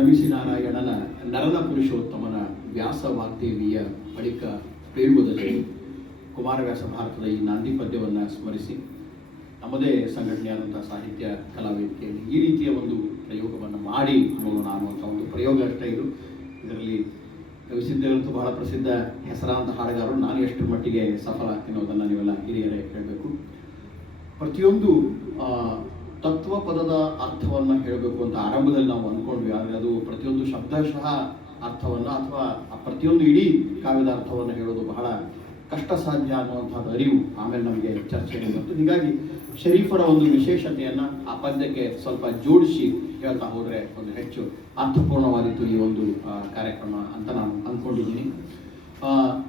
ನವಿಸಿನಾರಾಯಣನ ನರನ ಪುರುಷೋತ್ತಮನ ವ್ಯಾಸ ವಾಗ್ದೇವಿಯ ಬಳಿಕ ಪೇಳುವುದರಲ್ಲಿ ಕುಮಾರವ್ಯಾಸ ಭಾರತದ ಈ ನಾಂದಿ ಪದ್ಯವನ್ನು ಸ್ಮರಿಸಿ ನಮ್ಮದೇ ಸಂಘಟನೆಯಾದಂಥ ಸಾಹಿತ್ಯ ಕಲಾವೇದಿಕೆಯಲ್ಲಿ ಈ ರೀತಿಯ ಒಂದು ಪ್ರಯೋಗವನ್ನು ಮಾಡಿ ನೋಡೋಣ ಅನ್ನುವಂಥ ಒಂದು ಪ್ರಯೋಗ ಅಷ್ಟೇ ಇದು. ಇದರಲ್ಲಿ ಗವಿಸಿದ್ದೇವಂತೂ ಬಹಳ ಪ್ರಸಿದ್ಧ ಹೆಸರಾಂತ ಹಾಡುಗಾರರು. ನಾನು ಎಷ್ಟು ಮಟ್ಟಿಗೆ ಸಫಲ ಆಗ್ತೀನಿ ಅನ್ನೋದನ್ನು ನೀವೆಲ್ಲ ಹಿರಿಯರೇ ಹೇಳಬೇಕು. ಪ್ರತಿಯೊಂದು ತತ್ವ ಪದದ ಅರ್ಥವನ್ನು ಹೇಳಬೇಕು ಅಂತ ಆರಂಭದಲ್ಲಿ ನಾವು ಅಂದ್ಕೊಂಡ್ವಿ. ಆದರೆ ಅದು ಪ್ರತಿಯೊಂದು ಶಬ್ದಶಃ ಅರ್ಥವನ್ನು ಅಥವಾ ಪ್ರತಿಯೊಂದು ಇಡೀ ಕಾವ್ಯದ ಅರ್ಥವನ್ನು ಹೇಳೋದು ಬಹಳ ಕಷ್ಟ ಸಾಧ್ಯ ಅನ್ನುವಂಥದ್ದು ಅರಿವು ಆಮೇಲೆ ನಮಗೆ ಚರ್ಚೆಗೆ ಬಂತು. ಹೀಗಾಗಿ ಶರೀಫರ ಒಂದು ವಿಶೇಷತೆಯನ್ನು ಆ ಪದ್ಯಕ್ಕೆ ಸ್ವಲ್ಪ ಜೋಡಿಸಿ ಹೇಳ್ತಾ ಹೋದರೆ ಒಂದು ಹೆಚ್ಚು ಅರ್ಥಪೂರ್ಣವಾದಿತ್ತು ಈ ಒಂದು ಕಾರ್ಯಕ್ರಮ ಅಂತ ನಾನು ಅಂದ್ಕೊಂಡಿದ್ದೀನಿ.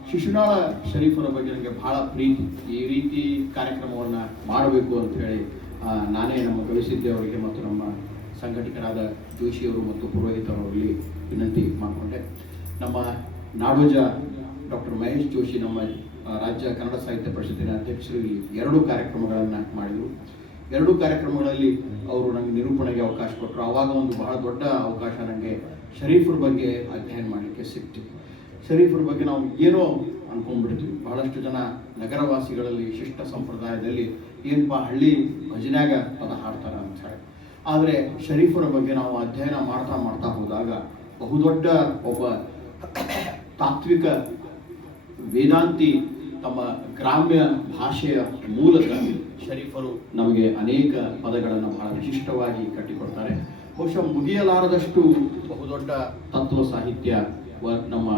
ಶಿಶುನಾಳ ಶರೀಫರ ಬಗ್ಗೆ ನನಗೆ ಬಹಳ ಪ್ರೀತಿ. ಈ ರೀತಿ ಕಾರ್ಯಕ್ರಮವನ್ನು ಮಾಡಬೇಕು ಅಂತ ಹೇಳಿ ನಾನೇ ನಮ್ಮ ಗವಿಸಿದ್ದೇವರಿಗೆ ಮತ್ತು ನಮ್ಮ ಸಂಘಟಕರಾದ ಜೋಶಿಯವರು ಮತ್ತು ಪುರೋಹಿತರವರಲ್ಲಿ ವಿನಂತಿ ಮಾಡಿಕೊಂಡೆ. ನಮ್ಮ ನಾಡೋಜ ಡಾಕ್ಟರ್ ಮಹೇಶ್ ಜೋಶಿ ನಮ್ಮ ರಾಜ್ಯ ಕನ್ನಡ ಸಾಹಿತ್ಯ ಪರಿಷತ್ತಿನ ಅಧ್ಯಕ್ಷರು ಈ 2 ಕಾರ್ಯಕ್ರಮಗಳನ್ನು ಮಾಡಿದರು. 2 ಕಾರ್ಯಕ್ರಮಗಳಲ್ಲಿ ಅವರು ನನಗೆ ನಿರೂಪಣೆಗೆ ಅವಕಾಶ ಕೊಟ್ಟರು. ಆವಾಗ ಒಂದು ಬಹಳ ದೊಡ್ಡ ಅವಕಾಶ ನನಗೆ ಶರೀಫರ ಬಗ್ಗೆ ಅಧ್ಯಯನ ಮಾಡಲಿಕ್ಕೆ ಸಿಕ್ತು. ಶರೀಫರ ಬಗ್ಗೆ ನಾವು ಏನೋ ಅನ್ಕೊಂಡ್ಬಿಡ್ತೀವಿ. ಬಹಳಷ್ಟು ಜನ ನಗರವಾಸಿಗಳಲ್ಲಿ ಶಿಷ್ಟ ಸಂಪ್ರದಾಯದಲ್ಲಿ ಏನಪ್ಪ ಹಳ್ಳಿ ಭಜನ್ಯಾಗ ಪದ ಹಾಡ್ತಾರ ಅಂತ ಹೇಳಿ. ಆದರೆ ಶರೀಫರ ಬಗ್ಗೆ ನಾವು ಅಧ್ಯಯನ ಮಾಡ್ತಾ ಹೋದಾಗ ಬಹುದೊಡ್ಡ ಒಬ್ಬ ತಾತ್ವಿಕ ವೇದಾಂತಿ ತಮ್ಮ ಗ್ರಾಮ್ಯ ಭಾಷೆಯ ಮೂಲಕ ಶರೀಫರು ನಮಗೆ ಅನೇಕ ಪದಗಳನ್ನು ಬಹಳ ವಿಶಿಷ್ಟವಾಗಿ ಕಟ್ಟಿಕೊಡ್ತಾರೆ. ಬಹುಶಃ ಮುಗಿಯಲಾರದಷ್ಟು ಬಹುದೊಡ್ಡ ತತ್ವ ಸಾಹಿತ್ಯ ನಮ್ಮ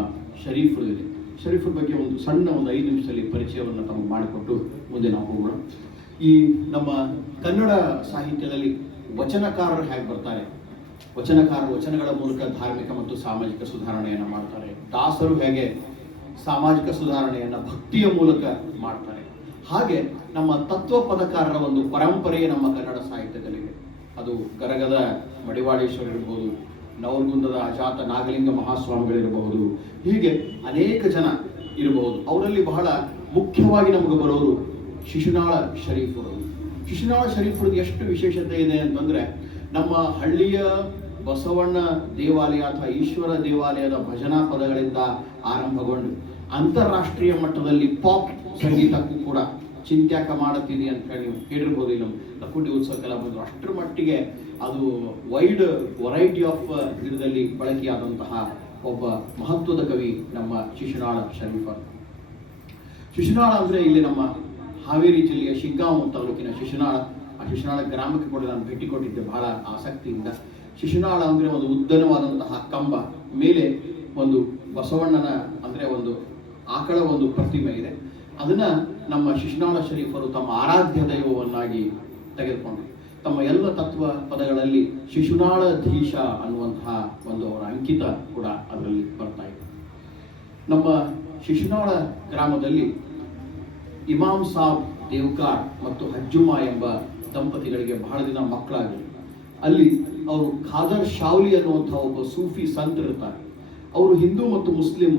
ಶರೀಫರು ಇದೆ. ಶರೀಫರ ಬಗ್ಗೆ ಒಂದು ಸಣ್ಣ 5 ನಿಮಿಷದಲ್ಲಿ ಪರಿಚಯವನ್ನು ತಮಗೆ ಮಾಡಿಕೊಟ್ಟು ಮುಂದೆ ನಾವು ಹೋಗೋಣ. ಈ ನಮ್ಮ ಕನ್ನಡ ಸಾಹಿತ್ಯದಲ್ಲಿ ವಚನಕಾರರು ಹೇಗೆ ಬರ್ತಾರೆ, ವಚನಕಾರರು ವಚನಗಳ ಮೂಲಕ ಧಾರ್ಮಿಕ ಮತ್ತು ಸಾಮಾಜಿಕ ಸುಧಾರಣೆಯನ್ನು ಮಾಡ್ತಾರೆ. ದಾಸರು ಹೇಗೆ ಸಾಮಾಜಿಕ ಸುಧಾರಣೆಯನ್ನು ಭಕ್ತಿಯ ಮೂಲಕ ಮಾಡ್ತಾರೆ, ಹಾಗೆ ನಮ್ಮ ತತ್ವ ಪದಕಾರರ ಒಂದು ಪರಂಪರೆಯೇ ನಮ್ಮ ಕನ್ನಡ ಸಾಹಿತ್ಯದಲ್ಲಿದೆ. ಅದು ಗರಗದ ಮಡಿವಾಳೇಶ್ವರ ಇರಬಹುದು, ನವಲಗುಂದದ ಅಜಾತ ನಾಗಲಿಂಗ ಮಹಾಸ್ವಾಮಿಗಳಿರಬಹುದು, ಹೀಗೆ ಅನೇಕ ಜನ ಇರಬಹುದು. ಅವರಲ್ಲಿ ಬಹಳ ಮುಖ್ಯವಾಗಿ ನಮಗೆ ಬರೋರು ಶಿಶುನಾಳ ಶರೀಫರು. ಶಿಶುನಾಳ ಶರೀಫರದ್ದು ಎಷ್ಟು ವಿಶೇಷತೆ ಇದೆ ಅಂತಂದರೆ, ನಮ್ಮ ಹಳ್ಳಿಯ ಬಸವಣ್ಣ ದೇವಾಲಯ ಅಥವಾ ಈಶ್ವರ ದೇವಾಲಯದ ಭಜನಾ ಪದಗಳಿಂದ ಆರಂಭಗೊಂಡು ಅಂತಾರಾಷ್ಟ್ರೀಯ ಮಟ್ಟದಲ್ಲಿ ಪಾಪ್ ಸಂಗೀತಕ್ಕೂ ಕೂಡ ಚಿಂತ್ಯಾಕ ಮಾಡುತ್ತೀನಿ ಅಂತ ಹೇಳಿ ನೀವು ಕೇಳಿರ್ಬೋದು. ನಮ್ಮ ಲಕ್ಕುಂಡಿ ಉತ್ಸವ ಕಲಾ ಬಂದರು ಅಷ್ಟರ ಮಟ್ಟಿಗೆ ಅದು ವೈಡ್ ವೆರೈಟಿ ಆಫ್ ಇದರಲ್ಲಿ ಬಳಕೆಯಾದಂತಹ ಒಬ್ಬ ಮಹತ್ವದ ಕವಿ ನಮ್ಮ ಶಿಶುನಾಳ ಶರೀಫರ್. ಶಿಶುನಾಳ ಅಂದರೆ ಇಲ್ಲಿ ನಮ್ಮ ಹಾವೇರಿ ಜಿಲ್ಲೆಯ ಶಿಗ್ಗಾಂವ್ ತಾಲೂಕಿನ ಶಿಶುನಾಳ. ಆ ಶಿಶುನಾಳ ಗ್ರಾಮಕ್ಕೆ ಕೂಡ ನಾನು ಭೇಟಿ ಕೊಟ್ಟಿದ್ದೆ ಬಹಳ ಆಸಕ್ತಿಯಿಂದ. ಶಿಶುನಾಳ ಅಂದರೆ ಒಂದು ಉದ್ದನವಾದಂತಹ ಕಂಬ, ಮೇಲೆ ಒಂದು ಬಸವಣ್ಣನ ಅಂದರೆ ಒಂದು ಆಕಳ ಒಂದು ಪ್ರತಿಮೆ ಇದೆ. ಅದನ್ನ ನಮ್ಮ ಶಿಶುನಾಳ ಶರೀಫರು ತಮ್ಮ ಆರಾಧ್ಯ ದೈವವನ್ನಾಗಿ ತೆಗೆದುಕೊಂಡರು. ತಮ್ಮ ಎಲ್ಲ ತತ್ವ ಪದಗಳಲ್ಲಿ ಶಿಶುನಾಳ ಧೀಶ ಅನ್ನುವಂತಹ ಒಂದು ಅವರ ಅಂಕಿತ ಕೂಡ ಅದರಲ್ಲಿ ಬರ್ತಾ ಇದೆ. ನಮ್ಮ ಶಿಶುನಾಳ ಗ್ರಾಮದಲ್ಲಿ ಇಮಾಮ್ ಸಾಬ್ ದೇವ್ಕಾರ್ ಮತ್ತು ಹಜ್ಜುಮಾ ಎಂಬ ದಂಪತಿಗಳಿಗೆ ಬಹಳ ದಿನ ಮಕ್ಕಳಾಗಿವೆ. ಅಲ್ಲಿ ಅವರು ಖಾದರ್ ಶಾವ್ಲಿ ಅನ್ನುವಂಥ ಒಬ್ಬ ಸೂಫಿ ಸಂತರಿರ್ತಾರೆ. ಅವರು ಹಿಂದೂ ಮತ್ತು ಮುಸ್ಲಿಂ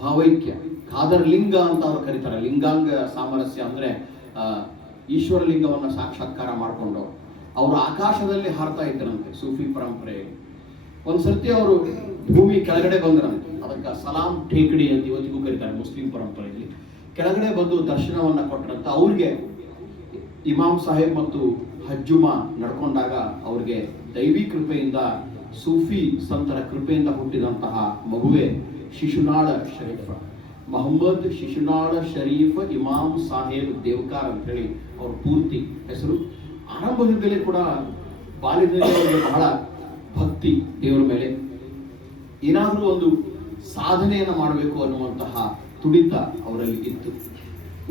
ಭಾವೈಕ್ಯ, ಖಾದರ್ ಲಿಂಗ ಅಂತ ಅವರು ಕರೀತಾರೆ. ಲಿಂಗಾಂಗ ಸಾಮರಸ್ಯ ಅಂದರೆ ಈಶ್ವರ ಲಿಂಗವನ್ನು ಸಾಕ್ಷಾತ್ಕಾರ ಮಾಡಿಕೊಂಡು ಅವರು ಆಕಾಶದಲ್ಲಿ ಹಾರ್ತಾ ಇದ್ದರಂತೆ ಸೂಫಿ ಪರಂಪರೆಯಲ್ಲಿ. ಒಂದ್ಸರ್ತಿ ಅವರು ಭೂಮಿ ಕೆಳಗಡೆ ಬಂದರಂತೆ. ಅದಕ್ಕೆ ಸಲಾಂ ಠೇಕಡಿ ಅಂತ ಇವತ್ತಿಗೂ ಕರೀತಾರೆ ಮುಸ್ಲಿಂ ಪರಂಪರೆಯಲ್ಲಿ. ಕೆಳಗಡೆ ಬಂದು ದರ್ಶನವನ್ನು ಕೊಟ್ಟರಂತ. ಅವ್ರಿಗೆ ಇಮಾಮ್ ಸಾಹೇಬ್ ಮತ್ತು ಹಜ್ಜುಮಾ ನಡ್ಕೊಂಡಾಗ ಅವ್ರಿಗೆ ದೈವಿ ಕೃಪೆಯಿಂದ, ಸೂಫಿ ಸಂತರ ಕೃಪೆಯಿಂದ ಹುಟ್ಟಿದಂತಹ ಮಗುವೆ ಶಿಶುನಾಳ ಶರೀಫ. ಮೊಹಮ್ಮದ್ ಶಿಶುನಾಳ ಶರೀಫ್ ಇಮಾಮ್ ಸಾಹೇಬ್ ದೇವ್ಕಾರ್ ಅಂತ ಹೇಳಿ ಅವ್ರ ಪೂರ್ತಿ ಹೆಸರು. ಆರಂಭದಿಂದಲೇ ಕೂಡ ಬಾಲ್ಯದಲ್ಲಿ ಅವರಿಗೆ ಬಹಳ ಭಕ್ತಿ ದೇವರ ಮೇಲೆ. ಏನಾದರೂ ಒಂದು ಸಾಧನೆಯನ್ನು ಮಾಡಬೇಕು ಅನ್ನುವಂತಹ ತುಡಿತ ಅವರಲ್ಲಿ ಇತ್ತು.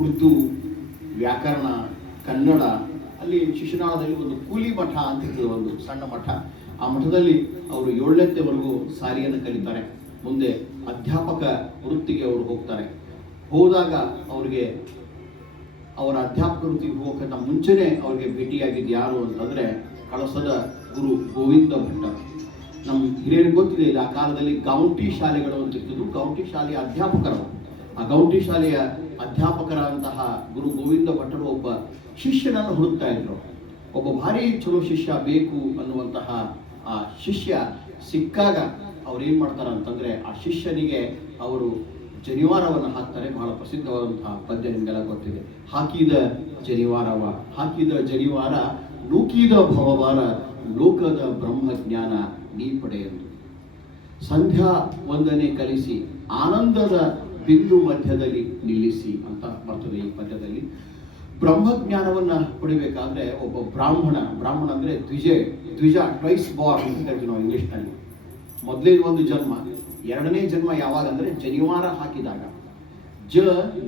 ಉರ್ದು, ವ್ಯಾಕರಣ, ಕನ್ನಡ. ಅಲ್ಲಿ ಶಿಶುನಾಳದಲ್ಲಿ ಒಂದು ಕೂಲಿ ಮಠ ಅಂತ ಇರ್ತದೆ, ಒಂದು ಸಣ್ಣ ಮಠ. ಆ ಮಠದಲ್ಲಿ ಅವರು 7ನೇವರೆಗೂ ಸಾಲಿಯನ್ನು ಕಲಿತಾರೆ. ಮುಂದೆ ಅಧ್ಯಾಪಕ ವೃತ್ತಿಗೆ ಅವರು ಹೋಗ್ತಾರೆ. ಹೋದಾಗ ಅವರಿಗೆ ಅವರ ಅಧ್ಯಾಪಕ ವೃತ್ತಿಗೆ ಹೋಗೋಕ್ಕಿಂತ ಮುಂಚೆನೇ ಅವರಿಗೆ ಭೇಟಿಯಾಗಿದ್ದು ಯಾರು ಅಂತಂದರೆ ಕಳಸದ ಗುರು ಗೋವಿಂದ ಭಟ್ಟ. ನಮ್ಮ ಹಿರಿಯರಿಗೆ ಗೊತ್ತಿದೆ, ಇಲ್ಲ ಆ ಕಾಲದಲ್ಲಿ ಗೌಂಟಿ ಶಾಲೆಗಳು ಅಂತ ಇರ್ತಿದ್ವು. ಗೌಂಟಿ ಶಾಲೆಯ ಅಧ್ಯಾಪಕರು, ಆ ಗೌಂಟಿ ಶಾಲೆಯ ಅಧ್ಯಾಪಕರಾದಂತಹ ಗುರು ಗೋವಿಂದ ಭಟ್ಟರು ಒಬ್ಬ ಶಿಷ್ಯನನ್ನು ಹುಡುಕ್ತಾ ಇದ್ರು. ಒಬ್ಬ ಭಾರಿ ಚಲೋ ಶಿಷ್ಯ ಬೇಕು ಅನ್ನುವಂತಹ ಆ ಶಿಷ್ಯ ಸಿಕ್ಕಾಗ ಅವ್ರು ಏನು ಮಾಡ್ತಾರೆ ಅಂತಂದರೆ ಆ ಶಿಷ್ಯನಿಗೆ ಅವರು ಜನಿವಾರವನ್ನು ಹಾಕ್ತಾರೆ. ಬಹಳ ಪ್ರಸಿದ್ಧವಾದಂತಹ ಪದ್ಯ ನಿಮಗೆಲ್ಲ ಗೊತ್ತಿದೆ. ಹಾಕಿದ ಜನಿವಾರ ನೂಕಿದ ಭವವಾರ ಲೋಕದ ಬ್ರಹ್ಮಜ್ಞಾನ ನೀ ಪಡೆಯಲು. ಸಂಧ್ಯಾ ವಂದನೆ ಕಲಿಸಿ ಆನಂದದ ಬಿಂದು ಮಧ್ಯದಲ್ಲಿ ನಿಲ್ಲಿಸಿ ಅಂತ ಬರ್ತದೆ ಈ ಪದ್ಯದಲ್ಲಿ. ಬ್ರಹ್ಮಜ್ಞಾನವನ್ನ ಪಡಿಬೇಕಾದ್ರೆ ಒಬ್ಬ ಬ್ರಾಹ್ಮಣ ಅಂದ್ರೆ ದ್ವಿಜ ಟ್ವೈಸ್ ಬಾರ್ನ್ ಅಂತ ಹೇಳ್ತೀವಿ ನಾವು ಇಂಗ್ಲಿಷ್ನಲ್ಲಿ. ಮೊದಲೇ ಒಂದು ಜನ್ಮ, ಎರಡನೇ ಜನ್ಮ ಯಾವಾಗ ಅಂದ್ರೆ ಜನಿವಾರ ಹಾಕಿದಾಗ.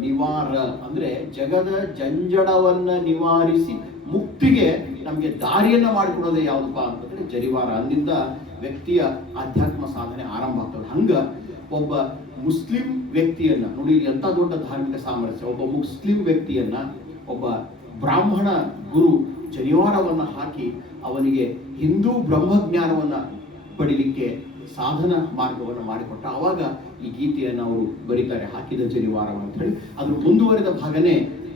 ನಿವಾರ ಅಂದ್ರೆ ಜಗದ ಜಂಜಡವನ್ನ ನಿವಾರಿಸಿ ಮುಕ್ತಿಗೆ ನಮಗೆ ದಾರಿಯನ್ನ ಮಾಡಿಕೊಡೋದೇ ಯಾವುದಪ್ಪ ಅಂತಂದ್ರೆ ಜನಿವಾರ. ಅಲ್ಲಿಂದ ವ್ಯಕ್ತಿಯ ಆಧ್ಯಾತ್ಮ ಸಾಧನೆ ಆರಂಭ ಆಗ್ತದೆ. ಹಂಗ ಒಬ್ಬ ಮುಸ್ಲಿಂ ವ್ಯಕ್ತಿಯನ್ನ ನೋಡಿ, ಎಂತ ದೊಡ್ಡ ಧಾರ್ಮಿಕ ಸಾಮರಸ್ಯ. ಒಬ್ಬ ಮುಸ್ಲಿಂ ವ್ಯಕ್ತಿಯನ್ನ ಒಬ್ಬ ಬ್ರಾಹ್ಮಣ ಗುರು ಜನಿವಾರವನ್ನ ಹಾಕಿ ಅವನಿಗೆ ಹಿಂದೂ ಬ್ರಹ್ಮಜ್ಞಾನವನ್ನ ಪಡಿಲಿಕ್ಕೆ ಸಾಧನ ಮಾರ್ಗವನ್ನು ಮಾಡಿಕೊಟ್ಟ. ಆವಾಗ ಈ ಗೀತೆಯನ್ನು ಅವರು ಬರೀತಾರೆ, ಹಾಕಿದ ಜನಿವಾರ ಅಂತ ಹೇಳಿ. ಅದ್ರ ಮುಂದುವರೆದ ಭಾಗನೇ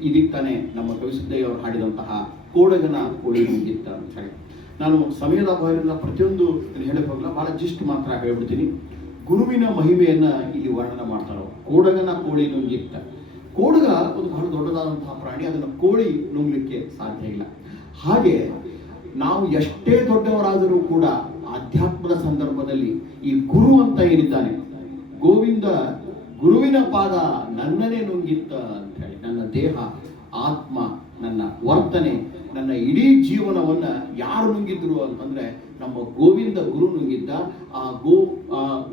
ಇದಕ್ಕಾನೆ ನಮ್ಮ ಕವಿಸಿದ್ದಯ್ಯ ಅವರು ಹಾಡಿದಂತಹ ಕೋಡಗನ ಕೋಳಿ ನುಂಗಿತ್ತ ಅಂತ ಹೇಳಿ. ನಾನು ಸಮಯದ ಅಭಾವದಿಂದ ಪ್ರತಿಯೊಂದು ಹೇಳಕ್ ಹೋಗಲ್ಲ, ಬಹಳ ಜಿಸ್ಟ್ ಮಾತ್ರ ಹೇಳ್ಬಿಡ್ತೀನಿ. ಗುರುವಿನ ಮಹಿಮೆಯನ್ನ ಇಲ್ಲಿ ವರ್ಣನೆ ಮಾಡ್ತಾರೋ. ಕೋಡಗನ ಕೋಳಿ ನುಂಗಿತ್ತ. ಕೋಡಗ ಒಂದು ಬಹಳ ದೊಡ್ಡದಾದಂತಹ ಪ್ರಾಣಿ, ಅದನ್ನು ಕೋಳಿ ನುಂಗ್ಲಿಕ್ಕೆ ಸಾಧ್ಯ ಇಲ್ಲ. ಹಾಗೆ ನಾವು ಎಷ್ಟೇ ದೊಡ್ಡವರಾದರೂ ಕೂಡ ಆಧ್ಯಾತ್ಮದ ಸಂದರ್ಭದಲ್ಲಿ ಈ ಗುರು ಅಂತ ಏನಿದ್ದಾನೆ, ಗೋವಿಂದ ಗುರುವಿನ ಪಾದ ನನ್ನನ್ನೇ ನುಂಗಿತ್ತ ಅಂತ ಹೇಳಿ. ನನ್ನ ದೇಹ, ಆತ್ಮ, ನನ್ನ ವರ್ತನೆ, ನನ್ನ ಇಡೀ ಜೀವನವನ್ನ ಯಾರು ನುಂಗಿದ್ರು ಅಂತಂದ್ರೆ ನಮ್ಮ ಗೋವಿಂದ ಗುರು ನುಂಗಿದ್ದ. ಆ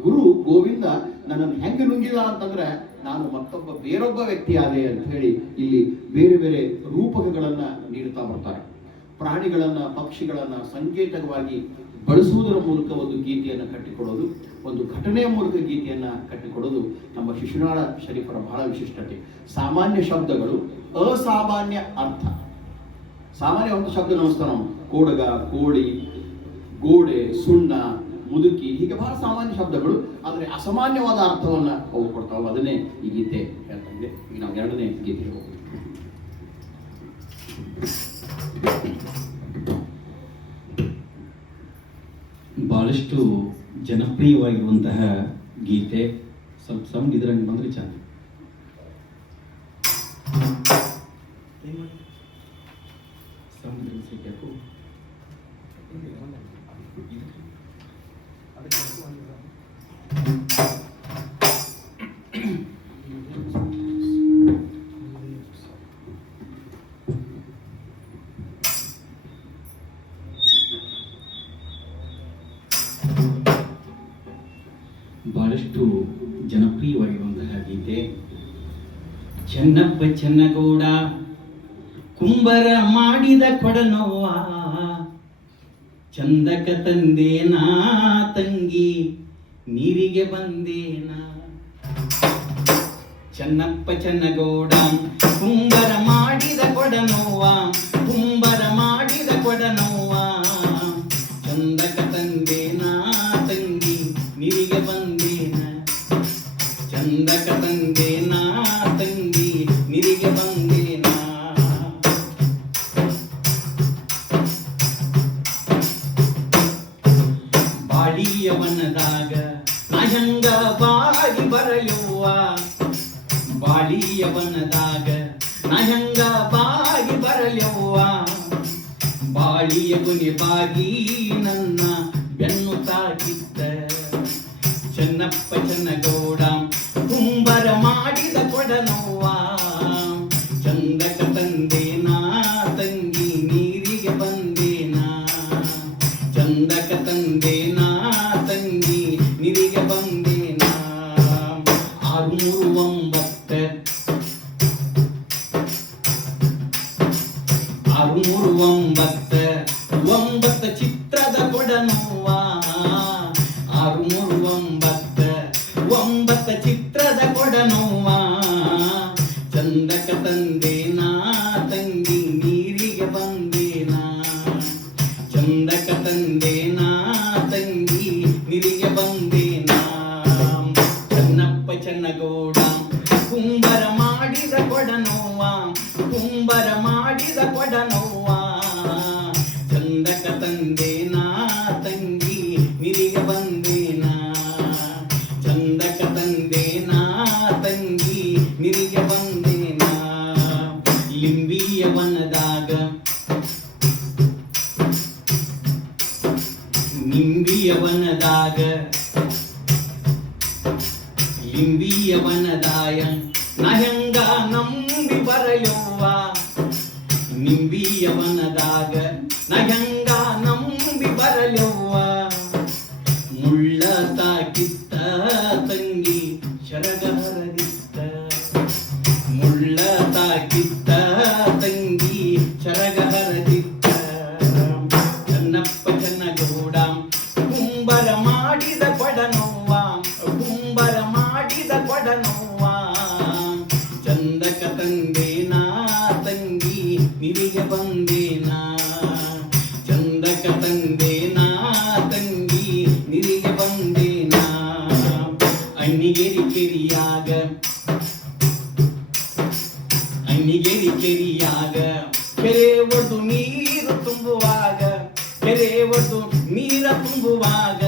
ಗುರು ಗೋವಿಂದ ನನ್ನನ್ನು ಹೆಂಗೆ ನುಂಗಿದ ಅಂತಂದ್ರೆ ನಾನು ಬೇರೊಬ್ಬ ವ್ಯಕ್ತಿ ಆದೆ ಅಂತ ಹೇಳಿ ಇಲ್ಲಿ ಬೇರೆ ಬೇರೆ ರೂಪಕಗಳನ್ನ ನೀಡುತ್ತಾ ಬರ್ತಾರೆ. ಪ್ರಾಣಿಗಳನ್ನ, ಪಕ್ಷಿಗಳನ್ನ ಸಂಕೇತವಾಗಿ ಬಳಸುವುದರ ಮೂಲಕ ಒಂದು ಗೀತೆಯನ್ನು ಕಟ್ಟಿಕೊಡೋದು, ಒಂದು ಘಟನೆಯ ಮೂಲಕ ಗೀತೆಯನ್ನ ಕಟ್ಟಿಕೊಡೋದು ನಮ್ಮ ಶಿಶುನಾಳ ಶರೀಫರ ಬಹಳ ವಿಶಿಷ್ಟತೆ. ಸಾಮಾನ್ಯ ಶಬ್ದಗಳು, ಅಸಾಮಾನ್ಯ ಅರ್ಥ. ಸಾಮಾನ್ಯ ಒಂದು ಶಬ್ದ ನಮಸ್ಕಾರ ನಾವು ಕೋಡಗ, ಕೋಳಿ, ಗೋಡೆ, ಸುಣ್ಣ, ಮುದುಕಿ, ಹೀಗೆ ಬಹಳ ಸಾಮಾನ್ಯ ಶಬ್ದಗಳು, ಆದರೆ ಅಸಾಮಾನ್ಯವಾದ ಅರ್ಥವನ್ನ ಅವು ಕೊಡ್ತಾವೆ. ಅದನ್ನೇ ಈ ಗೀತೆ ಹೇಳ್ತಾ ಇದೆ. ಈಗ ನಾವು ಎರಡನೇ ಗೀತೆಗೆ ಹೋಗ್ತೀವಿ. ಬಹಳಷ್ಟು ಜನಪ್ರಿಯವಾಗಿರುವಂತಹ ಗೀತೆ. ಸ್ವಲ್ಪ ಸೌಂಡ್ ಇದರಂಗೆ ಬಂದ್ರೆ ಚೆನ್ನಾಗಿ. ಬಹಳಷ್ಟು ಜನಪ್ರಿಯವಾಗಿರುವಂತಹ ಗೀತೆ. ಚೆನ್ನಪ್ಪ ಚೆನ್ನಗೌಡ ಕುಂಬರ ಮಾಡಿದ ಕೊಡನವ್ವ, ಚಂದಕ ತಂದೇನಾ ತಂಗಿ ನೀರಿಗೆ ಬಂದೇನಾ. ಚೆನ್ನಪ್ಪ ಚೆನ್ನಗೌಡ ಕುಂಬರ ಮಾಡಿದ ಕೊಡನವ್ವ, ಕುಂಬರ ಮಾಡಿದ ಕೊಡನವ್ವ, ಚಂದಕ ತಂದೇನಾ ತಂಗಿ ನೀರಿಗೆ ಬಂದೇನಾ, ಚಂದಕ ತಂದೇನಾ ತಂಗಿ ನೀರಿಗೆ ಬಂದೇನಾ. ಬಾಡಿಯ ವನದಾಗ ನಾ ಹೆಂಗ ಬಾಗಿ ಬರಲವ್ವ, ಬಾಡಿಯ ವನದಾಗ ನಾ ಹೆಂಗ ಬಾಗಿ ಬರಲವ್ವ, ಬಾಳಿಯ ಕೊನೆ ಬಾಗಿ ನನ್ನ ಬೆನ್ನು ತಾಕಿದ್ದ. ಚೆನ್ನಪ್ಪ ಚೆನ್ನಗೌಡ ಕುಂಬರ ಮಾಡಿದ ಕೊಡನವ್ವ, ಚಂದಕ ತಂದೇನಾ ತಂಗಿ ನೀರಿಗೆ ಬಂದೇನಾ, ಚಂದಕ ತಂದೇನಾ ತಂಗಿ ನೀರಿಗೆ ಬಂದೇನಾ. 639 ಚಿತ್ರದ ಕೊಡನವ್ವ, 639 ಚಿತ್ರದ ಕೊಡನವ್ವ, ಚಂದಕ ತಂದೇನಾ ತಂಗಿ ನೀರಿಗೆ ಬಂದೇನಾ, ಚಂದಕ ತಂದೇನಾ ತಂಗಿ ನೀರಿಗೆ ಬಂದೇನಾ. ಚೆನ್ನಪ್ಪ ಚೆನ್ನಗೌಡ ಕುಂಬರ ಮಾಡಿದ ಕೊಡನವ್ವ, ಕುಂಬರ ಮಾಡಿದ ಕೊಡನವ್ವ, ಚಂದಕ ತಂದೇನಾ ತಂಗಿ ನೀರಿಗೆ ಬಂದ ನಂಬಿ ಬರಯವ್ವ ನಿಂಬಿಯವನದಾಗ ನಗಂಗ ನಂಬಿ ಬರಯವ್ವ ಮುಳ್ಳ ತಾಕಿತ್ತ ತಂಗಿ ಶರಗ ಹರದಿತ್ತ ಮುಳ್ಳ ತಾಕಿತ್ತ ತಂಗಿ ಶರಗ ಹರದಿತ್ತ ಚನ್ನಪ್ಪ ಚನ್ನಗೌಡ ಕುಂಬರ ಮಾಡಿದ ಕೊಡನವ್ವ ಕುಂಬರ ಮಾಡಿದ ಕೊಡನವ್ವ ಚಂದಕ ತಂದೇನಾ ತಂಗಿ ನಿರಿಗೆ ಬಂದೇನಾ ಚಂದಕ ತಂದೇನಾ ತಂಗಿ ನಿರಿಗೆ ಬಂದೇನಾ ಅಣ್ಣಿಗೇರಿ ಕೆರಿಯಾಗ ಅಣ್ಣಿಗೇರಿ ಕೆರಿಯಾಗ ಕೆರೆ ಒಡೆದು ನೀರು ತುಂಬುವಾಗ ಕೆರೆ ಒಡೆದು ನೀರ ತುಂಬುವಾಗ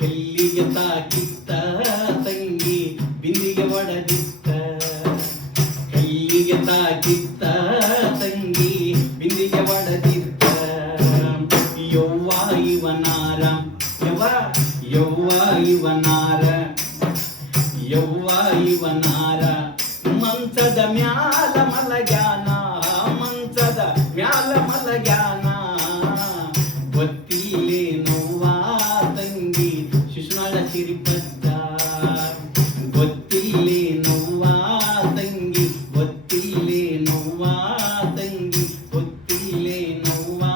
ಕಲ್ಲಿಗೆ ತಾಕಿತ್ತ ತಂಗಿ ಬಿಂದಿಗೆ ಒಡೆದಿತ್ತ ಕಲ್ಲಿಗೆ ತಾಕಿತ್ತ ತಂಗಿ ಬಿಂದಿಗೆ ಒಡೆದಿತ್ತ ಯವ್ವ ಇವನಾರ ಯವ್ವ ಇವನಾರ ಯವ್ವ ಇವನಾರ ಮಂಚದ ಮ್ಯಾಲ ಮಲಗ್ಯಾನ ಮಂಚದ ಮ್ಯಾಲ ಮಲಗ್ಯಾನ ಗೊತ್ತಿಲ್ಲೇ ನೋವಾ ತಂಗಿ ಶಿಶುನಾಳ ಸಿರಿಪದ್ದ ಗೊತ್ತಿಲ್ಲೇ ನೋವಾ ತಂಗಿ ಗೊತ್ತಿಲ್ಲೇ ನೋವಾ ತಂಗಿ ಗೊತ್ತಿಲ್ಲೇ ನೋವಾ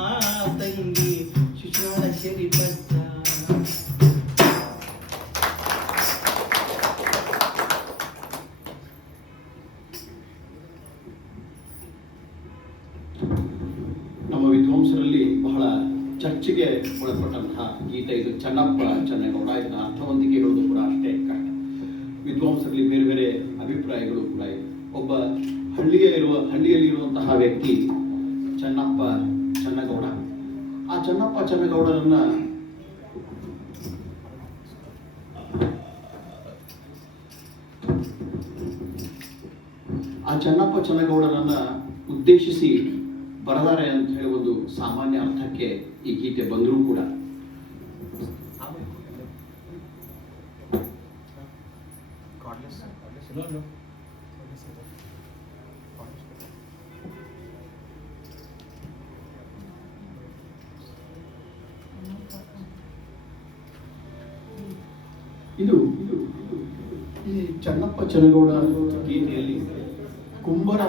ತಂಗಿ ಶಿಶುನಾಳ ಸಿರಿಪದ್ದ. ನಮ್ಮ ವಿದ್ವಾಂಸರಲ್ಲಿ ಬಹಳ ಚರ್ಚೆಗೆ ಒಳಪಟ್ಟಂತಹ ಗೀತೆ ಇದು. ಚನ್ನಪ್ಪ ಚನ್ನಗೌಡ, ಇದನ್ನ ಅರ್ಥವಂತಿಕೆ ಹೇಳೋದು ಕೂಡ ಅಷ್ಟೇ ಕಷ್ಟ. ವಿದ್ವಾಂಸರಲ್ಲಿ ಬೇರೆ ಬೇರೆ ಅಭಿಪ್ರಾಯಗಳು ಕೂಡ ಇದೆ. ಒಬ್ಬ ಹಳ್ಳಿಯಲ್ಲಿ ಇರುವಂತಹ ವ್ಯಕ್ತಿ ಚನ್ನಪ್ಪ ಚನ್ನಗೌಡ. ಆ ಚನ್ನಪ್ಪ ಚನ್ನಗೌಡರನ್ನ ಉದ್ದೇಶಿಸಿ ಬರದಾರೆ ಅಂತ ಹೇಳಿ ಒಂದು ಸಾಮಾನ್ಯ ಅರ್ಥಕ್ಕೆ ಈ ಗೀತೆ ಬಂದರೂ ಕೂಡ ಇದು ಈ ಚನ್ನಪ್ಪ ಚನ್ನಗೌಡ ಗೀತೆಯಲ್ಲಿ ಕುಂಬರ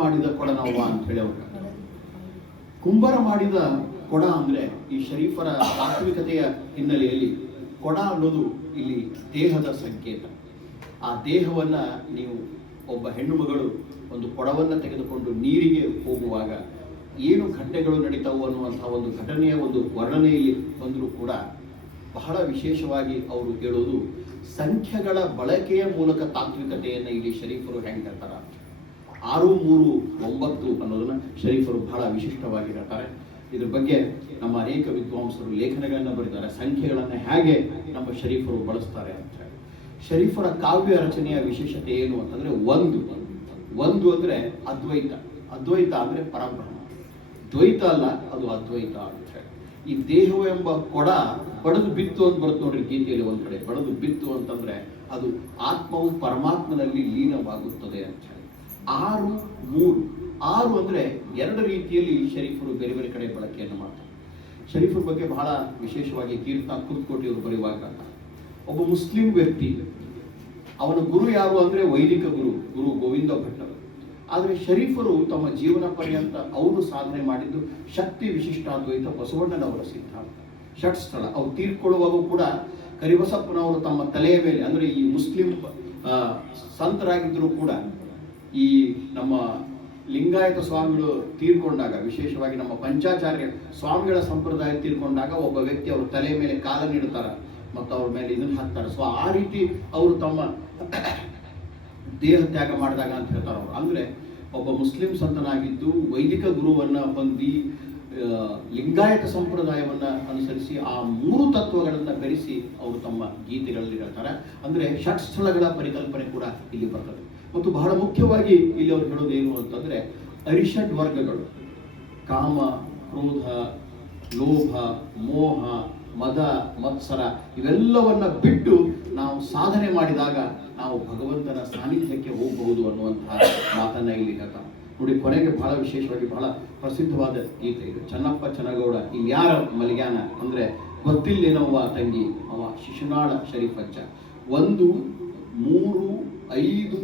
ಮಾಡಿದ ಕೊಡನವ್ವ ಅಂತ ಹೇಳಿ ಅವರು. ಕುಂಬರ ಮಾಡಿದ ಕೊಡ ಅಂದ್ರೆ ಈ ಶರೀಫರ ತಾತ್ವಿಕತೆಯ ಹಿನ್ನೆಲೆಯಲ್ಲಿ ಕೊಡ ಅನ್ನೋದು ಇಲ್ಲಿ ದೇಹದ ಸಂಕೇತ. ಆ ದೇಹವನ್ನ ನೀವು ಒಬ್ಬ ಹೆಣ್ಣು ಮಗಳು ಒಂದು ಕೊಡವನ್ನ ತೆಗೆದುಕೊಂಡು ನೀರಿಗೆ ಹೋಗುವಾಗ ಏನು ಘಟನೆಗಳು ನಡೀತಾವು ಅನ್ನುವಂತಹ ಒಂದು ಘಟನೆಯ ಒಂದು ವರ್ಣನೆಯಲ್ಲಿ ಬಂದರೂ ಕೂಡ ಬಹಳ ವಿಶೇಷವಾಗಿ ಅವರು ಹೇಳೋದು ಸಂಖ್ಯೆಗಳ ಬಳಕೆಯ ಮೂಲಕ ತಾತ್ವಿಕತೆಯನ್ನು ಇಲ್ಲಿ ಶರೀಫರು ಹೆಂಗೆ ಹೇಳ್ತಾರ. 6, 3, 9 ಅನ್ನೋದನ್ನ ಶರೀಫರು ಬಹಳ ವಿಶಿಷ್ಟವಾಗಿ ಹೇಳ್ತಾರೆ. ಇದ್ರ ಬಗ್ಗೆ ನಮ್ಮ ಅನೇಕ ವಿದ್ವಾಂಸರು ಲೇಖನಗಳನ್ನ ಬರೆದಿದ್ದಾರೆ. ಸಂಖ್ಯೆಗಳನ್ನ ಹೇಗೆ ನಮ್ಮ ಶರೀಫರು ಬಳಸ್ತಾರೆ ಅಂತ ಹೇಳಿ. ಶರೀಫರ ಕಾವ್ಯ ರಚನೆಯ ವಿಶೇಷತೆ ಏನು ಅಂತಂದ್ರೆ ಒಂದು ಅಂದ್ರೆ ಅದ್ವೈತ. ಅದ್ವೈತ ಅಂದ್ರೆ ಪರಬ್ರಹ್ಮ. ದ್ವೈತ ಅಲ್ಲ, ಅದು ಅದ್ವೈತ ಅಂತ ಹೇಳಿ. ಈ ದೇಹವೆಂಬ ಕೊಡ ಬಡದು ಬಿತ್ತು ಅಂತ ಬರುತ್ತೆ ನೋಡ್ರಿ ಗೀತೆಯಲ್ಲಿ ಒಂದ್ ಕಡೆ. ಬಡದು ಬಿತ್ತು ಅಂತಂದ್ರೆ ಅದು ಆತ್ಮವು ಪರಮಾತ್ಮನಲ್ಲಿ ಲೀನವಾಗುತ್ತದೆ ಅಂತ ಹೇಳಿ. 6, 3 ಅಂದ್ರೆ 2 ರೀತಿಯಲ್ಲಿ ಶರೀಫರು ಬೇರೆ ಬೇರೆ ಕಡೆ ಬಳಕೆಯನ್ನು ಮಾಡ್ತಾರೆ. ಶರೀಫರ ಬಗ್ಗೆ ಬಹಳ ವಿಶೇಷವಾಗಿ ಕೀರ್ತನ ಕುರ್ತಕೋಟಿಯವರು ಬರೆಯುವಾಗ ಒಬ್ಬ ಮುಸ್ಲಿಂ ವ್ಯಕ್ತಿ, ಅವನ ಗುರು ಯಾರು ಅಂದ್ರೆ ವೈದಿಕ ಗುರು ಗೋವಿಂದ ಭಟ್ಟರು. ಆದರೆ ಶರೀಫರು ತಮ್ಮ ಜೀವನ ಪರ್ಯಂತ ಅವರು ಸಾಧನೆ ಮಾಡಿದ್ದು ಶಕ್ತಿ ವಿಶಿಷ್ಟಾದ್ವೈತ ಬಸವಣ್ಣನವರ ಸಿದ್ಧಾಂತ ಷಟ್ಸ್ಥಳ. ಅವ್ರು ತೀರ್ಕೊಳ್ಳುವಾಗೂ ಕೂಡ ಕರಿಬಸಪ್ಪನವರು ತಮ್ಮ ತಲೆಯ ಮೇಲೆ, ಅಂದ್ರೆ ಈ ಮುಸ್ಲಿಂ ಸಂತರಾಗಿದ್ದರೂ ಕೂಡ ಈ ನಮ್ಮ ಲಿಂಗಾಯತ ಸ್ವಾಮಿಗಳು ತೀರ್ಕೊಂಡಾಗ, ವಿಶೇಷವಾಗಿ ನಮ್ಮ ಪಂಚಾಚಾರ್ಯ ಸ್ವಾಮಿಗಳ ಸಂಪ್ರದಾಯ ತೀರ್ಕೊಂಡಾಗ ಒಬ್ಬ ವ್ಯಕ್ತಿ ಅವ್ರ ತಲೆಯ ಮೇಲೆ ಕಾಲನ್ನು ಇಡ್ತಾರ ಮತ್ತು ಅವ್ರ ಮೇಲೆ ಇದನ್ನು ಹಾಕ್ತಾರೆ. ಸೊ ಆ ರೀತಿ ಅವರು ತಮ್ಮ ದೇಹ ತ್ಯಾಗ ಮಾಡಿದಾಗ ಅಂತ ಹೇಳ್ತಾರೆ ಅವರು. ಅಂದ್ರೆ ಒಬ್ಬ ಮುಸ್ಲಿಂ ಸಂತನಾಗಿದ್ದು ವೈದಿಕ ಗುರುವನ್ನ ಹೊಂದಿ ಲಿಂಗಾಯತ ಸಂಪ್ರದಾಯವನ್ನ ಅನುಸರಿಸಿ ಆ 3 ತತ್ವಗಳನ್ನ ಬೆರೆಸಿ ಅವರು ತಮ್ಮ ಗೀತೆಗಳಲ್ಲಿ ಹೇಳ್ತಾರೆ. ಅಂದ್ರೆ ಷಟ್ಸ್ಥಳಗಳ ಪರಿಕಲ್ಪನೆ ಕೂಡ ಇಲ್ಲಿ ಬರ್ತದೆ. ಮತ್ತು ಬಹಳ ಮುಖ್ಯವಾಗಿ ಇಲ್ಲಿ ಅವ್ರು ಹೇಳೋದೇನು ಅಂತಂದ್ರೆ ಅರಿಷಡ್ ವರ್ಗಗಳು, ಕಾಮ, ಕ್ರೋಧ, ಲೋಭ, ಮೋಹ, ಮದ ಮತ್ಸರ ಇವೆಲ್ಲವನ್ನ ಬಿಟ್ಟು ನಾವು ಸಾಧನೆ ಮಾಡಿದಾಗ ನಾವು ಭಗವಂತನ ಸಾನ್ನಿಧ್ಯಕ್ಕೆ ಹೋಗಬಹುದು ಅನ್ನುವಂತಹ ಮಾತನ್ನ ಇಲ್ಲಿ ಹೇಳ್ತಾರೆ. ನೋಡಿ, ಕೊನೆಗೆ ಬಹಳ ವಿಶೇಷವಾಗಿ ಬಹಳ ಪ್ರಸಿದ್ಧವಾದ ಗೀತೆ ಇದು. ಚೆನ್ನಪ್ಪ ಚನ್ನಗೌಡ ಇಲ್ಯಾರ ಮಲ್ಗ್ಯಾನ ಅಂದ್ರೆ ಗೊತ್ತಿಲ್ಲೇನವ್ವ ತಂಗಿ ಅವ ಶಿಶುನಾಳ ಶರೀಫಚ್ಚ. 1, 3, 5,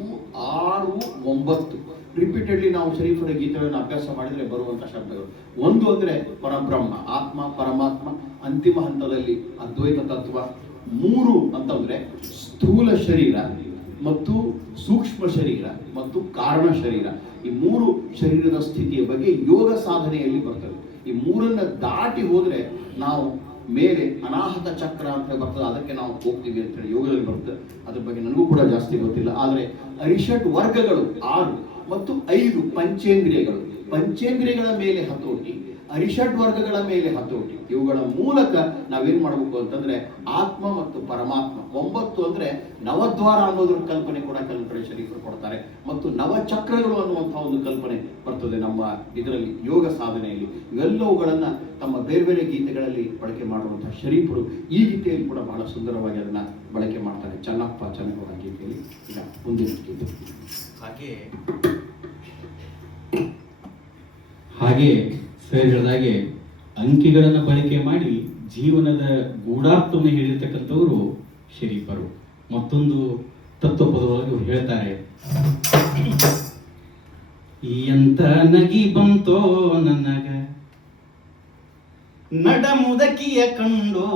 6, 9 ರಿಪೀಟೆಡ್ಲಿ ನಾವು ಶರೀಫರ ಗೀತೆಗಳನ್ನು ಅಭ್ಯಾಸ ಮಾಡಿದರೆ ಬರುವಂತ ಶಬ್ದಗಳು. 1 ಅಂದ್ರೆ ಪರಬ್ರಹ್ಮ, ಆತ್ಮ ಪರಮಾತ್ಮ ಅಂತಿಮ ಹಂತದಲ್ಲಿ ಅದ್ವೈತ ತತ್ವ. 3 ಅಂತಂದ್ರೆ ಸ್ಥೂಲ ಶರೀರ ಮತ್ತು ಸೂಕ್ಷ್ಮ ಶರೀರ ಮತ್ತು ಕಾರಣ ಶರೀರ. ಈ 3 ಶರೀರದ ಸ್ಥಿತಿಯ ಬಗ್ಗೆ ಯೋಗ ಸಾಧನೆಯಲ್ಲಿ ಬರ್ತದೆ. ಈ 3ಅನ್ನ ದಾಟಿ ಹೋದ್ರೆ ನಾವು ಮೇಲೆ ಅನಾಹತ ಚಕ್ರ ಅಂತ ಬರ್ತದೆ, ಅದಕ್ಕೆ ನಾವು ಹೋಗ್ತೀವಿ ಅಂತ ಹೇಳಿ ಯೋಗದಲ್ಲಿ ಬರ್ತದೆ. ಅದ್ರ ಬಗ್ಗೆ ನನಗೂ ಕೂಡ ಜಾಸ್ತಿ ಗೊತ್ತಿಲ್ಲ. ಆದರೆ ಅರಿಷಡ್ ವರ್ಗಗಳು 6 ಮತ್ತು 5 ಪಂಚೇಂದ್ರಿಯಗಳು. ಪಂಚೇಂದ್ರಿಯಗಳ ಮೇಲೆ ಹತೋಟಿ, ಅರಿಷಡ್ ವರ್ಗಗಳ ಮೇಲೆ ಹತೋಟಿ. ಇವುಗಳ ಮೂಲಕ ನಾವೇನ್ ಮಾಡಬೇಕು ಅಂತಂದ್ರೆ ಆತ್ಮ ಮತ್ತು ಪರಮಾತ್ಮ. 9 ಅಂದ್ರೆ ನವದ್ವಾರ ಅನ್ನೋದ್ರ ಕಲ್ಪನೆ ಕೂಡ ಕೆಲವು ಕಡೆ ಶರೀಫರು ಕೊಡ್ತಾರೆ, ಮತ್ತು ನವಚಕ್ರಗಳು ಅನ್ನುವಂತಹ ಒಂದು ಕಲ್ಪನೆ ಬರ್ತದೆ ನಮ್ಮ ಇದರಲ್ಲಿ ಯೋಗ ಸಾಧನೆಯಲ್ಲಿ. ಇವೆಲ್ಲವುಗಳನ್ನ ತಮ್ಮ ಬೇರೆ ಬೇರೆ ಗೀತೆಗಳಲ್ಲಿ ಬಳಕೆ ಮಾಡುವಂತಹ ಶರೀಫರು ಈ ಗೀತೆಯಲ್ಲಿ ಕೂಡ ಬಹಳ ಸುಂದರವಾಗಿ ಅದನ್ನ ಬಳಕೆ ಮಾಡ್ತಾರೆ. ಚೆನ್ನಪ್ಪ ಚನ್ನಗೌಡ ಗೀತೆಯಲ್ಲಿ. ಈಗ ಮುಂದಿನ ಗೀತೆ. ಹಾಗೆ ಸರ್ ಹೇಳಿದಾಗೆ ಅಂಕಿಗಳನ್ನು ಬಳಕೆ ಮಾಡಿ ಜೀವನದ ಗೂಢಾರ್ಥವನ್ನು ಹೇಳಿರ್ತಕ್ಕಂಥವರು ಶರೀಫರು. ಮತ್ತೊಂದು ತತ್ವಪದವಾಗಿ ಅವ್ರು ಹೇಳ್ತಾರೆ, ಎಂತ ನಗಿ ಬಂತೋ ನನಗ ನಡ ಮುದಕಿಯ ಕಂಡೋ,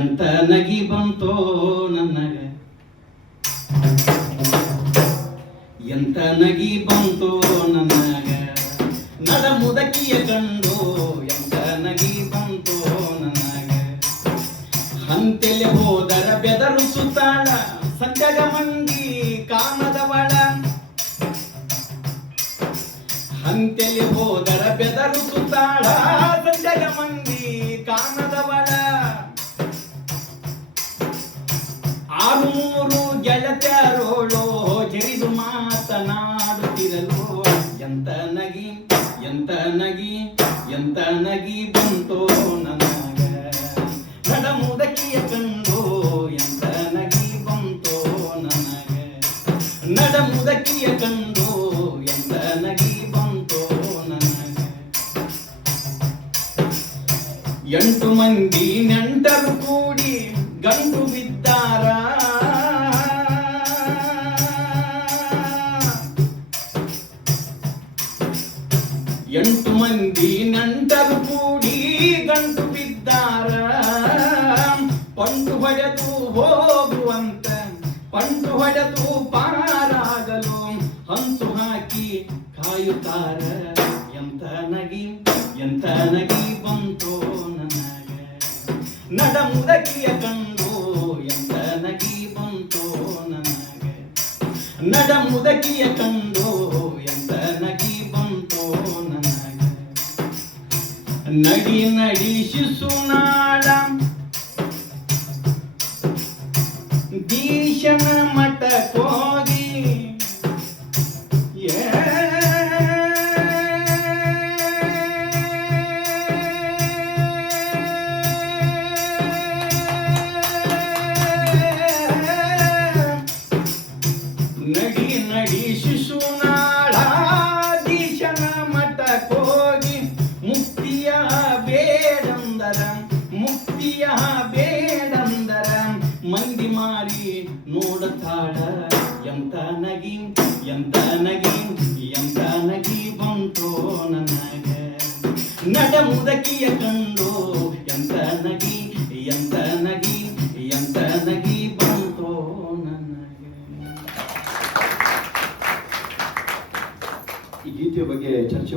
ಎಂತ ನಗಿ ಬಂತೋ ನನಗ, ಎಂತ ನಗಿ ಬಂತೋ ನನಗ ನಡ ಮುದಕಿಯ ಕಂಡೋ, ಎಂತ ನಗಿ ಬಂತೋ ನನಗ. ಹಂತೆಲೆ ಹೋದರ ಬೆದರು ಸುತ್ತಾಳ ಸತ್ಯಗ ಮಂದಿ ಕಾಮದವಳ, ಹಂತೆಲೆ ಹೋದರ ಬೆದರು ಸುತ್ತಾಳ ಸತ್ಯಗ ಮಂದಿ ಕಾಮದವಳ. 6 ಗೆಳತ್ಯರೋಳೋ ಜರಿದು ಮಾತನಾಡುತ್ತಿರಲು, ಎಂತ ನಗಿ ಎಂತ ನಗಿ ಎಂತ ನಗಿ ಬಂತೋ ನನಗ ನಡ ಮುದಕಿಯ ಕಂಡೋ, ಎಂತ ನಗಿ ಬಂತೋ ನನಗ ನಡ ಮುದಕಿಯ ಕಂಡೋ, ಎಂತ ನಗಿ ಬಂತೋ ನನಗ. 8 ಮಂದಿ ನೆಂಟರು ಕೂಡಿ ಗಂಟು ಬಿದ್ದಾರ, 8 ಮಂದಿ ನೆಂಟರು ಕೂಡಿ ಗಂಟು ಬಿದ್ದಾರ. ಪಂಟು ಹೊಡೆದು ಹೋಗುವಂತ ಪಂಟು ಹೊಡೆದು ಪಾರಾಗಲು ಹಂಸು ಹಾಕಿ ಕಾಯುತ್ತಾರ, ಎಂತ ನಗಿ ಎಂತ ನಗಿ ಬಂತೋ ನನಗ ನಡ ಮುದಕಿಯ ಕಂಡು, ಎಂತ ನಗಿ ಬಂತೋ ನನಗ ನಡ ಮುದಕಿಯ ಕಂಡು, ಎಂತ ನಗಿ ಬಂತೋ ನನಗ. ನಡಿ ನಡಿ ಶಿಶುನಾಳ ದೀಶನ ಮಠಕ್ಕೋಗಿ, ನಡಿ ನಡಿ ಶಿಶುನಾಳ ದೀಶನ ಮಠಕ್ಕೋಗಿ, ಮುಕ್ತಿಯ ಬೇಡಂದರ ಮುಕ್ತಿಯ ಬೇಡಂದರ ಮಂದಿ ಮಾರಿ ನೋಡುತ್ತಾಳ, ಎಂತ ನಗಿ ಎಂತ ನಗಿ ಎಂತ ನಗಿ ಬಂತೋ ನನಗ ನಡ ಮುದಕಿಯ ಕಂಡು, ಎಂತ ನಗಿ ಎಂತ ನಗಿ ಎಂತ ನಗಿ ಬಂತೋ ನನಗ. ಈ ಗೀತೆಯ ಬಗ್ಗೆ ಚರ್ಚೆ